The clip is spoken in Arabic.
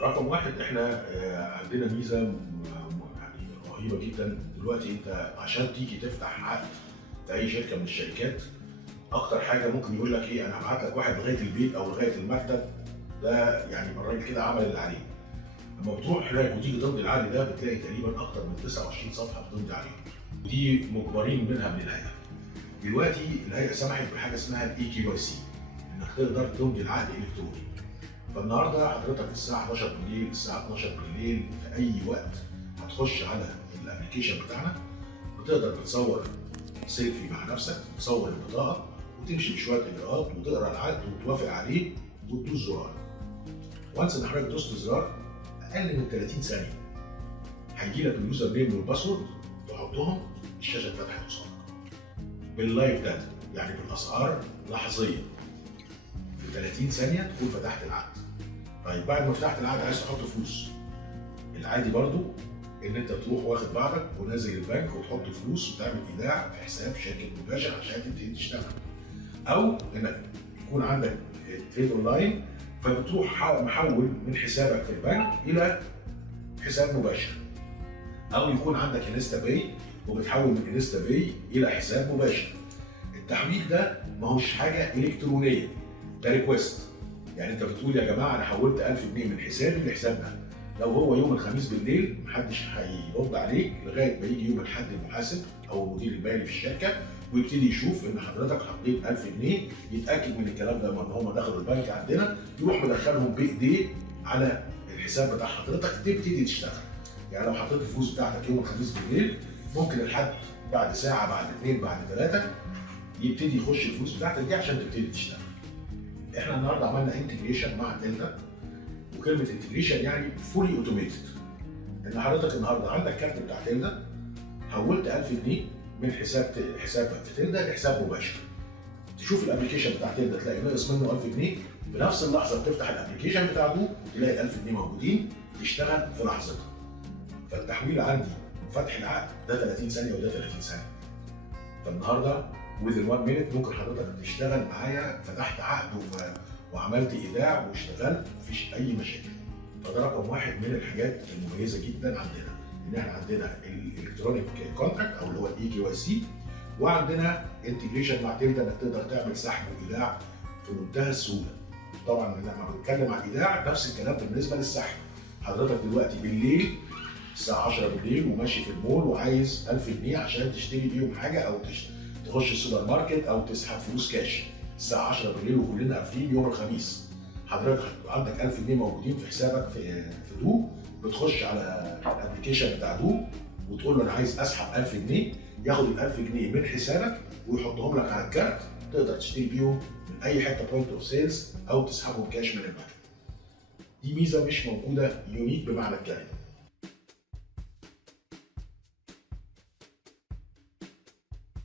رقم واحد احنا عندنا ميزه يعني رهيبه جدا. دلوقتي انت عشان تيجي تفتح عقد في اي شركه من الشركات، اكتر حاجه ممكن يقول لك ايه، انا هبعت لك واحد لغايه البيت او لغايه المكتب. ده يعني الراجل كده عمل اللي عليه. لما بتروح هناك وتيجي تمضي العقد ده بتلاقي تقريبا اكتر من 29 صفحه بتمضي عليهم، ودي مجبرين منها من الهيئه. دلوقتي الهيئه سمحت بحاجه اسمها الاي كي واي سي، انك تقدر تمضي العقد الكتروني. فالنهارده حضرتك الساعه 11 بالليل، الساعه 12 بالليل، في اي وقت هتخش على الابلكيشن بتاعنا، بتقدر تصور سيلفي مع نفسك، تصور البطاقه وتمشي بشويه اجراءات وتقرا العقد وتوافق عليه وتدوس زرار. وانس ان حضرتك دوست زرار، اقل من 30 ثانيه هيجي لك اليوزر نيم والباسورد، تحطهم، الشاشه اتفتحت قصادك باللايف داتا، يعني بالاسعار لحظيه. في 30 ثانيه تكون فتحت العقد. طيب بعد ما فتحت العقد عايز تحط فلوس، العادي برضو ان انت تروح واخد بعضك ونازل البنك وتحط فلوس وتعمل ايداع في حساب شركه مباشر عشان تبتدي تشتغل. او انك يكون عندك تريد اونلاين، فبتروح محول من حسابك في البنك الى حساب مباشر. او يكون عندك انستا باي وبتحول من انستا باي الى حساب مباشر. التحويل ده ما هوش حاجه الكترونيه، ده ريكويست. يعني انت بتقول يا جماعه انا حولت 1000 جنيه من حسابي لحسابنا. لو هو يوم الخميس بالليل محدش هيرد عليك لغايه ما يجي يوم الاحد المحاسب او المدير المالي في الشركه ويبتدي يشوف ان حضرتك حطيت 1000 جنيه، يتاكد من الكلام ده، ان هم دخلوا البنك عندنا، يروح مدخلهم بايديه على الحساب بتاع حضرتك، تبتدي تشتغل. يعني لو حطيت الفلوس بتاعتك يوم الخميس بالليل، ممكن الحد بعد ساعه، بعد اثنين، بعد ثلاثه يبتدي يخش الفلوس بتاعتك دي عشان تبتدي تشتغل. احنا النهارده عملنا انتجريشن مع تلدا، وكلمه انتجريشن يعني فولي اوتوميتد. ان حضرتك النهارده عندك كارت بتاع تلدا، حولت 1000 جنيه من حسابك في تلدا لحساب مباشر. تشوف الابلكيشن بتاع تلدا تلاقي ناقص منه 1000 جنيه، بنفس اللحظه بتفتح الابلكيشن بتاع دو تلاقي ال 1000 جنيه موجودين، تشتغل في لحظتها. فالتحويل عندي وفتح العقد ده 30 ثانيه وده 30 ثانيه. فالنهارده within 1 minute ممكن حضرتك تشتغل معايا، فتحت عقد وعملت ايداع واشتغلت، مفيش اي مشاكل. فده رقم واحد من الحاجات المميزه جدا عندنا، ان احنا عندنا الالكترونيك كونتراكت او اللي هو الاي كي واي سي، وعندنا انتجريشن مع تلدا انك تقدر تعمل سحب وايداع في منتهى السهوله. طبعا لما بنتكلم عن ايداع نفس الكلام بالنسبه للسحب. حضرتك دلوقتي بالليل الساعه 10 بالليل وماشي في المول وعايز 1000 جنيه عشان تشتري بيهم حاجه او تخش السوبر ماركت او تسحب فلوس كاش الساعه 10 بالليل وكلنا قافلين يوم الخميس. حضرتك عندك 1000 جنيه موجودين في حسابك في دو، بتخش على الابلكيشن بتاع دو وتقول له انا عايز اسحب 1000 جنيه، ياخد ال 1000 جنيه من حسابك ويحطهم لك على الكارت، تقدر تشتري بيهم من اي حته بوينت اوف سيلز او تسحبهم كاش من البنك. دي ميزه مش موجوده، يونيك بمعنى الكلمه.